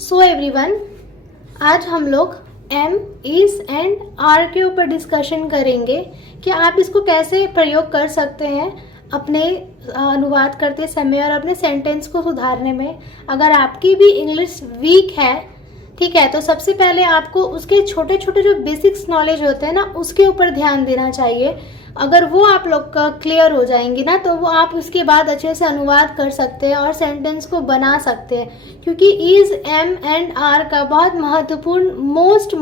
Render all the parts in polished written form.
So everyone, आज हम लोग एम, इज एंड आर के ऊपर डिस्कशन करेंगे कि आप इसको कैसे प्रयोग कर सकते हैं अपने अनुवाद करते समय और अपने सेंटेंस को सुधारने में। अगर आपकी भी इंग्लिश वीक है, ठीक है, तो सबसे पहले आपको उसके छोटे छोटे जो बेसिक्स नॉलेज होते हैं ना, उसके ऊपर ध्यान देना चाहिए। अगर वो आप लोग का क्लियर हो जाएंगी ना, तो वो आप उसके बाद अच्छे से अनुवाद कर सकते हैं और सेंटेंस को बना सकते हैं। क्योंकि इज, एम एंड आर का बहुत महत्वपूर्ण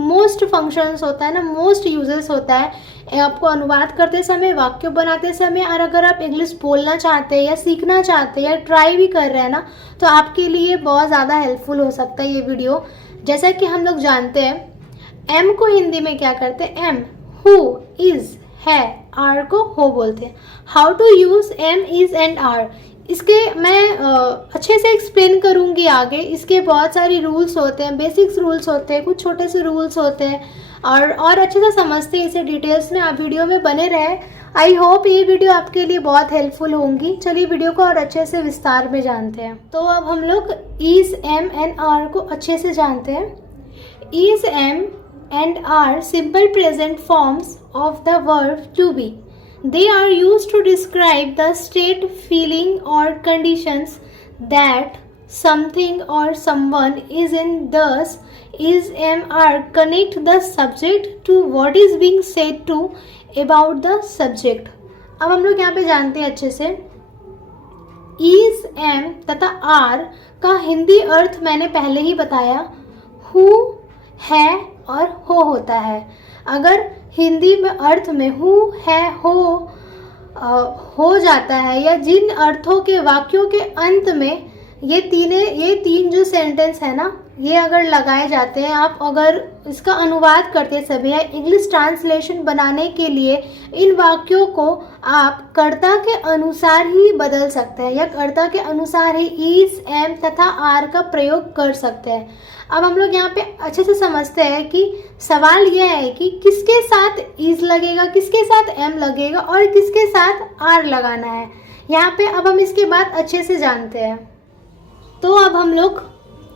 मोस्ट फंक्शंस होता है ना, मोस्ट यूजेस होता है आपको अनुवाद करते समय, वाक्य बनाते समय। और अगर आप इंग्लिश बोलना चाहते हैं या सीखना चाहते हैं या ट्राई भी कर रहे हैं ना, तो आपके लिए बहुत ज़्यादा हेल्पफुल हो सकता है ये वीडियो। जैसा कि हम लोग जानते हैं, एम को हिंदी में क्या करते हैं, एम, हु, इज, है, आर को हो बोलते हैं। How to use am, is and are, इसके मैं अच्छे से एक्सप्लेन करूंगी आगे। इसके बहुत सारी रूल्स होते हैं, बेसिक्स रूल्स होते हैं, कुछ छोटे से रूल्स होते हैं और अच्छे से समझते हैं इसे डिटेल्स में। आप वीडियो में बने रहे। आई होप ये वीडियो आपके लिए बहुत हेल्पफुल होंगी। चलिए वीडियो को और अच्छे से विस्तार में जानते हैं। तो अब हम लोग इज, एम एंड आर को अच्छे से जानते हैं। Is, am and are simple present forms of the verb to be. They are used to describe the state, feeling or conditions that something or someone is in. Thus, is, am, are connect the subject to what is being said to about the subject. अब हम लोग यहाँ पे जानते हैं अच्छे से, is, am तथा are का हिंदी अर्थ मैंने पहले ही बताया, who, है और हो होता है। अगर हिंदी में अर्थ में हु, है, हो जाता है, या जिन अर्थों के वाक्यों के अंत में ये तीन जो सेंटेंस है ना, ये अगर लगाए जाते हैं, आप अगर इसका अनुवाद करते समय या इंग्लिश ट्रांसलेशन बनाने के लिए इन वाक्यों को आप कर्ता के अनुसार ही बदल सकते हैं या कर्ता के अनुसार ही इज, एम तथा आर का प्रयोग कर सकते हैं। अब हम लोग यहाँ पे अच्छे से समझते हैं कि सवाल यह है कि किसके साथ इज लगेगा, किसके साथ एम लगेगा और किसके साथ आर लगाना है। यहाँ पे अब हम इसके बाद अच्छे से जानते हैं। तो अब हम लोग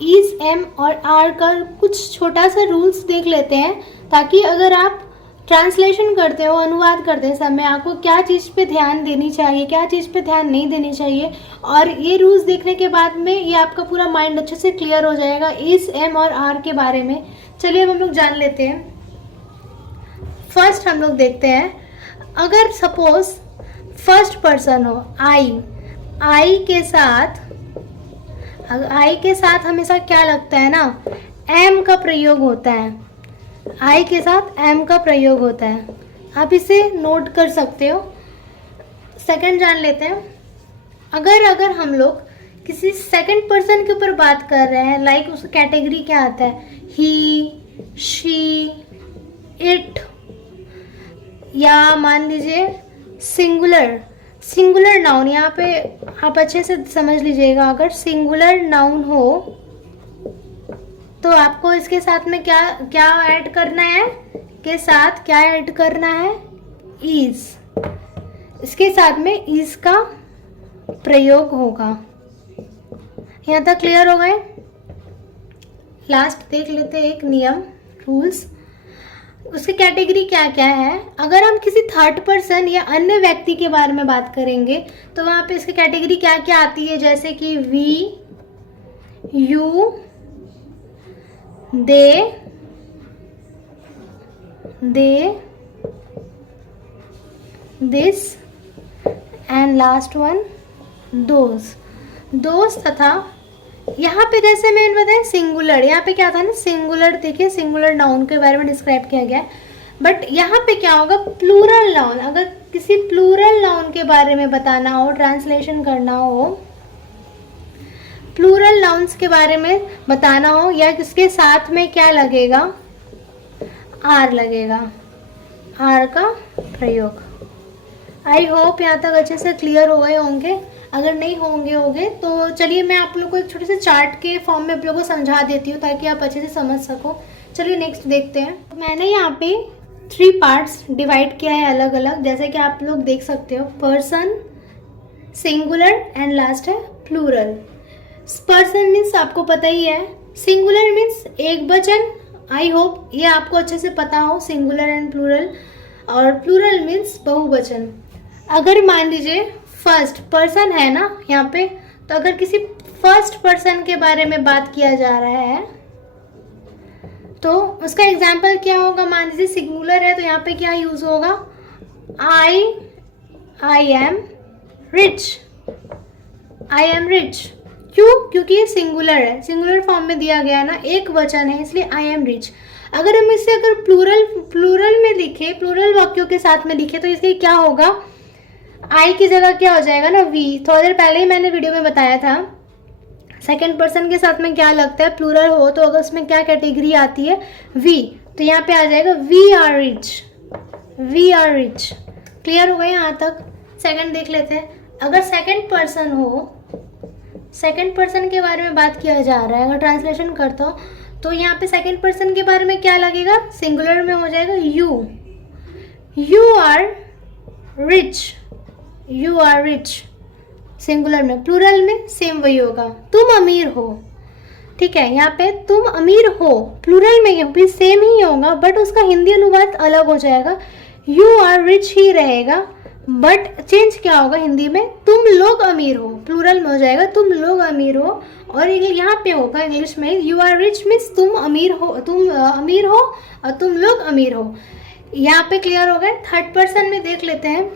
इज, एम और आर का कुछ छोटा सा रूल्स देख लेते हैं, ताकि अगर आप ट्रांसलेशन करते हो, अनुवाद करते समय आपको क्या चीज़ पे ध्यान देनी चाहिए, क्या चीज़ पे ध्यान नहीं देनी चाहिए। और ये रूल्स देखने के बाद में ये आपका पूरा माइंड अच्छे से क्लियर हो जाएगा इज, एम और आर के बारे में। चलिए अब हम लोग जान लेते हैं। फर्स्ट हम लोग देखते हैं, अगर सपोज फर्स्ट पर्सन हो, आई के साथ हमेशा क्या लगता है ना, एम का प्रयोग होता है। आई के साथ एम का प्रयोग होता है, आप इसे नोट कर सकते हो। सेकंड जान लेते हैं, अगर हम लोग किसी सेकंड पर्सन के ऊपर बात कर रहे हैं, लाइक उसका कैटेगरी क्या आता है, ही, शी, इट, या मान लीजिए सिंगुलर नाउन। यहाँ पे आप अच्छे से समझ लीजिएगा, अगर सिंगुलर नाउन हो तो आपको इसके साथ में क्या ऐड करना है, के साथ क्या ऐड करना है, इज। इसके साथ में इज का प्रयोग होगा। यहाँ तक क्लियर हो गए। लास्ट देख लेते हैं एक नियम, रूल्स। उसकी कैटेगरी क्या क्या है। अगर हम किसी थर्ड पर्सन या अन्य व्यक्ति के बारे में बात करेंगे तो वहाँ पे इसकी कैटेगरी क्या क्या आती है, जैसे कि we, you, they, this and last one those तथा यहाँ पे जैसे मैंने बताया सिंगुलर, यहाँ पे क्या था ना, सिंगुलर। देखिए सिंगुलर नाउन के बारे में डिस्क्राइब किया गया है, बट यहाँ पे क्या होगा, प्लूरल नाउन। अगर किसी प्लूरल नाउन के बारे में बताना हो, ट्रांसलेशन करना हो, प्लूरल नाउन्स के बारे में बताना हो, या किसके साथ में क्या लगेगा, आर लगेगा, आर का प्रयोग। आई होप यहाँ तक अच्छे से क्लियर हो गए होंगे। अगर नहीं होंगे तो चलिए मैं आप लोग को एक छोटे से चार्ट के फॉर्म में आप लोगों को समझा देती हूँ, ताकि आप अच्छे से समझ सको। चलिए नेक्स्ट देखते हैं। तो मैंने यहाँ पे 3 पार्ट्स डिवाइड किया है अलग अलग, जैसे कि आप लोग देख सकते हो, पर्सन, सिंगुलर एंड लास्ट है प्लूरल। पर्सन मीन्स आपको पता ही है सिंगुलर मीन्स एक वचन, आई होप ये आपको अच्छे से पता हो, सिंगुलर एंड प्लूरल, और प्लूरल मीन्स बहुवचन। अगर मान लीजिए फर्स्ट पर्सन है ना यहाँ पे, तो अगर किसी फर्स्ट पर्सन के बारे में बात किया जा रहा है तो उसका एग्जाम्पल क्या होगा। मान लीजिए सिंगुलर है तो यहाँ पे क्या यूज होगा, I am rich, I am rich. क्यों? क्योंकि ये सिंगुलर है, सिंगुलर फॉर्म में दिया गया ना, एक वचन है, इसलिए आई एम रिच। अगर हम इसे अगर प्लूरल में लिखे, प्लूरल वाक्यों के साथ में लिखे, तो इसके क्या होगा, आई की जगह क्या हो जाएगा ना, वी। थोड़ी देर पहले ही मैंने वीडियो में बताया था सेकंड पर्सन के साथ में क्या लगता है, प्लूरल हो तो अगर उसमें क्या कैटेगरी आती है, वी। तो यहाँ पे आ जाएगा we are rich, we are rich. Clear हो गया यहाँ तक? सेकंड देख लेते हैं। अगर सेकंड पर्सन हो, सेकंड पर्सन के बारे में बात किया जा रहा है, अगर ट्रांसलेशन करता हूँ तो यहाँ पे सेकंड पर्सन के बारे में क्या लगेगा, सिंगुलर में हो जाएगा you, you are rich, you are rich singular में। प्लूरल में सेम वही होगा, तुम अमीर हो। ठीक है, यहाँ पे तुम अमीर हो, प्लूरल में भी सेम ही होगा, बट उसका हिंदी अनुवाद अलग हो जाएगा, यू आर रिच ही रहेगा, बट चेंज क्या होगा हिंदी में, तुम लोग अमीर हो, प्लूरल में हो जाएगा तुम लोग अमीर हो। और यहाँ पे होगा इंग्लिश में यू आर रिच मीन्स तुम अमीर हो, तुम अमीर हो और तुम लोग अमीर हो। यहाँ पे क्लियर हो गए। थर्ड पर्सन में देख लेते हैं,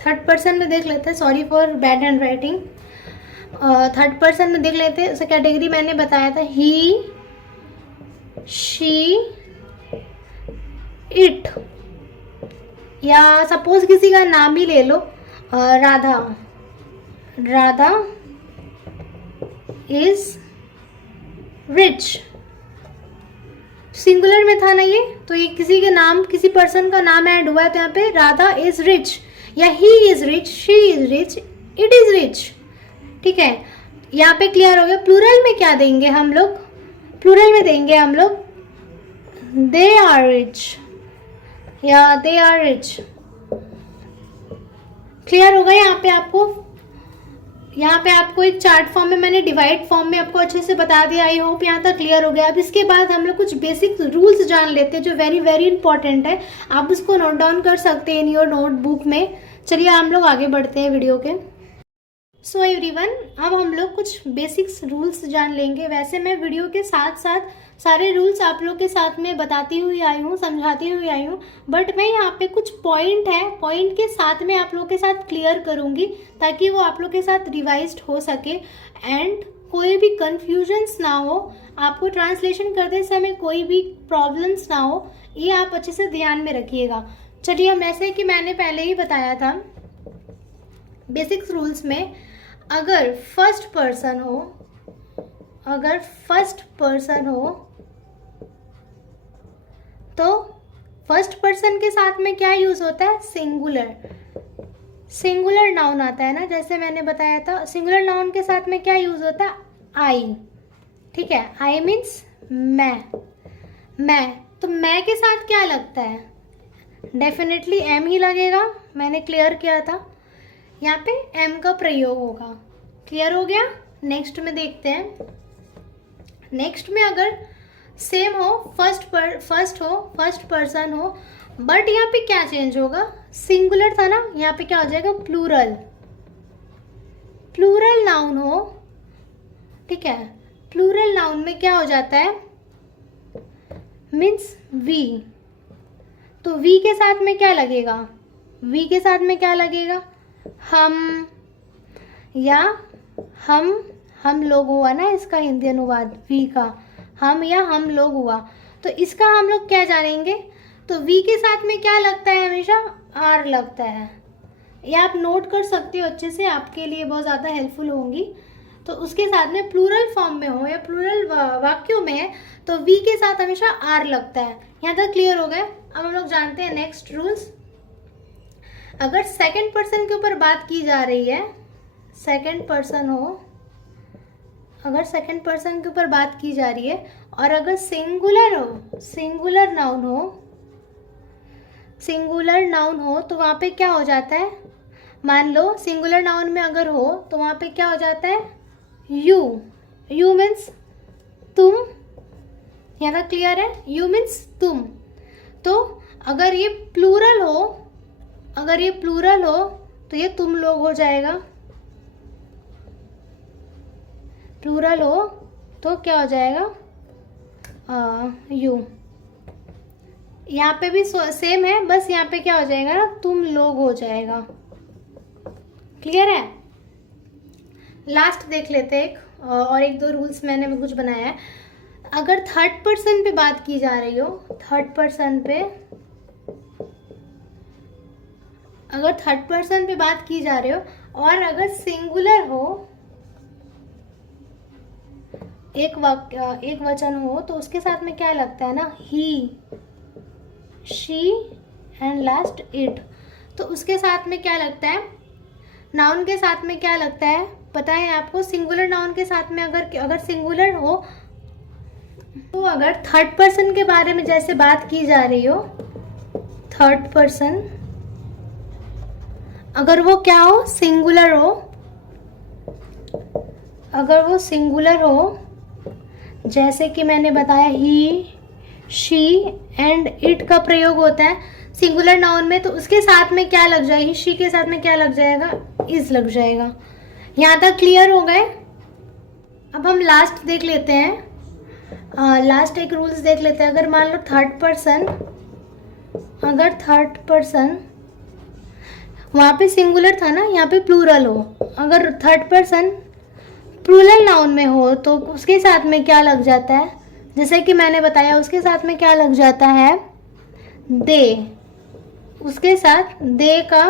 थर्ड पर्सन में देख लेते हैं, sorry for bad handwriting. Third person में देख लेते हैं, उसे कैटेगरी मैंने बताया था, ही, शी, इट, या सपोज किसी का नाम ही ले लो, Radha, Radha is rich. Singular में था ना ये, तो ये किसी के नाम, किसी पर्सन का नाम ऐड हुआ है, तो यहाँ पे राधा इज रिच, या he is rich, she is rich, it is rich. ठीक है, यहाँ पे क्लियर हो गया। प्लूरल में क्या देंगे हम लोग, प्लूरल में देंगे हम लोग दे आर रिच या दे आर रिच। क्लियर होगा यहाँ पे आपको एक चार्ट फॉर्म में मैंने डिवाइड फॉर्म में आपको अच्छे से बता दिया। आई होप यहाँ तक क्लियर हो गया। अब इसके बाद हम लोग कुछ बेसिक रूल्स जान लेते हैं जो वेरी वेरी इंपॉर्टेंट है, आप उसको नोट डाउन कर सकते हैं इन योर नोटबुक में। चलिए हम लोग आगे बढ़ते हैं वीडियो के। सो एवरीवन, अब हम लोग कुछ बेसिक्स रूल्स जान लेंगे। वैसे मैं वीडियो के साथ साथ सारे रूल्स आप लोग के साथ में बताती हुई आई हूँ, समझाती हुई आई हूँ, बट मैं यहाँ पे कुछ पॉइंट है, पॉइंट के साथ में आप लोग के साथ क्लियर करूँगी ताकि वो आप लोग के साथ रिवाइज्ड हो सके एंड कोई भी कन्फ्यूजन्स ना हो, आपको ट्रांसलेशन करते समय कोई भी प्रॉब्लम्स ना हो, ये आप अच्छे से ध्यान में रखिएगा। चलिए, हम जैसे कि मैंने पहले ही बताया था बेसिक्स रूल्स में, अगर फर्स्ट पर्सन हो, अगर फर्स्ट पर्सन हो तो फर्स्ट पर्सन के साथ में क्या यूज होता है, सिंगुलर, सिंगुलर नाउन आता है ना, जैसे मैंने बताया था। सिंगुलर नाउन के साथ में क्या यूज होता है, आई। ठीक है, आई मीन्स मैं, तो मैं के साथ क्या लगता है, डेफिनेटली एम ही लगेगा, मैंने क्लियर किया था। यहाँ पे एम का प्रयोग होगा। क्लियर हो गया। नेक्स्ट में देखते हैं। नेक्स्ट में अगर सेम हो, फर्स्ट पर्सन हो, बट यहाँ पे क्या चेंज होगा, सिंगुलर था ना, यहाँ पे क्या हो जाएगा, प्लूरल, प्लूरल नाउन हो। ठीक है, प्लूरल नाउन में क्या हो जाता है, मीन्स वी, तो वी के साथ में क्या लगेगा, वी के साथ में क्या लगेगा, हम या हम लोग हुआ ना, इसका हिंदी अनुवाद वी का, हम या हम लोग हुआ। तो इसका हम लोग क्या जानेंगे, तो वी के साथ में क्या लगता है, हमेशा आर लगता है। ये आप नोट कर सकते हो अच्छे से, आपके लिए बहुत ज़्यादा हेल्पफुल होंगी। तो उसके साथ में प्लूरल फॉर्म में हो या प्लूरल वाक्यों में है तो वी के साथ हमेशा आर लगता है। यहाँ तक क्लियर हो गया। अब हम लोग जानते हैं नेक्स्ट रूल्स। अगर सेकंड पर्सन के ऊपर बात की जा रही है, सेकंड पर्सन हो, अगर सेकंड पर्सन के ऊपर बात की जा रही है और अगर सिंगुलर हो, सिंगुलर नाउन हो, सिंगुलर नाउन हो, तो वहाँ पे क्या हो जाता है, मान लो सिंगुलर नाउन में अगर हो तो वहाँ पे क्या हो जाता है, यू, यू मीन्स तुम, यहाँ तक क्लियर है? यू मीन्स तुम। तो अगर ये प्लूरल हो, अगर ये प्लूरल हो तो ये तुम लोग हो जाएगा। प्लूरल हो तो क्या हो जाएगा? यू। यहाँ पे भी सेम है, बस यहाँ पे क्या हो जाएगा ना, तुम लोग हो जाएगा। क्लियर है? लास्ट देख लेते हैं एक और एक दो रूल्स मैंने भी कुछ बनाया है। अगर थर्ड पर्सन पे बात की जा रही हो, थर्ड पर्सन पे, अगर थर्ड पर्सन पे बात की जा रही हो और अगर सिंगुलर हो, एक वचन हो, तो उसके साथ में क्या लगता है ना, ही, शी एंड लास्ट इट। तो उसके साथ में क्या लगता है, नाउन के साथ में क्या लगता है पता है आपको? सिंगुलर नाउन के साथ में अगर सिंगुलर हो, तो अगर थर्ड पर्सन के बारे में जैसे बात की जा रही हो, थर्ड पर्सन, अगर वो क्या हो, सिंगुलर हो, अगर वो सिंगुलर हो, जैसे कि मैंने बताया ही, शी एंड इट का प्रयोग होता है सिंगुलर नाउन में, तो उसके साथ में क्या लग जाएगी, शी के साथ में क्या लग जाएगा, इज लग जाएगा। यहाँ तक क्लियर हो गए? अब हम लास्ट देख लेते हैं, लास्ट एक रूल्स देख लेते हैं। अगर मान लो थर्ड पर्सन, अगर थर्ड पर्सन, वहाँ पे सिंगुलर था ना, यहाँ पे प्लूरल हो, अगर थर्ड पर्सन प्लूरल नाउन में हो तो उसके साथ में क्या लग जाता है, जैसे कि मैंने बताया, उसके साथ में क्या लग जाता है, दे। उसके साथ दे का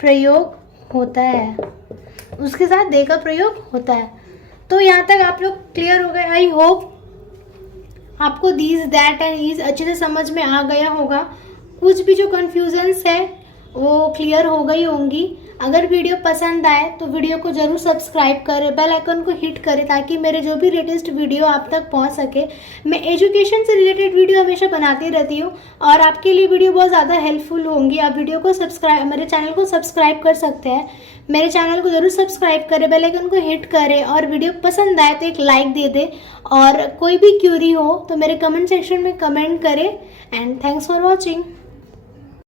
प्रयोग होता है, उसके साथ दे का प्रयोग होता है। तो यहाँ तक आप लोग क्लियर हो गए? आई होप आपको दीज, दैट एंड इज अच्छे से समझ में आ गया होगा। कुछ भी जो कन्फ्यूजन्स है वो क्लियर हो गई होंगी। अगर वीडियो पसंद आए तो वीडियो को ज़रूर सब्सक्राइब करें, बेल आइकन को हिट करें, ताकि मेरे जो भी लेटेस्ट वीडियो आप तक पहुंच सके। मैं एजुकेशन से रिलेटेड वीडियो हमेशा बनाती रहती हूं और आपके लिए वीडियो बहुत ज़्यादा हेल्पफुल होंगी। आप वीडियो को सब्सक्राइब, मेरे चैनल को सब्सक्राइब कर सकते हैं। मेरे चैनल को ज़रूर सब्सक्राइब करें, बेल आइकन को हिट करें और वीडियो पसंद आए तो एक लाइक दे दें। और कोई भी क्यूरी हो तो मेरे कमेंट सेक्शन में कमेंट करें। And thanks for watching.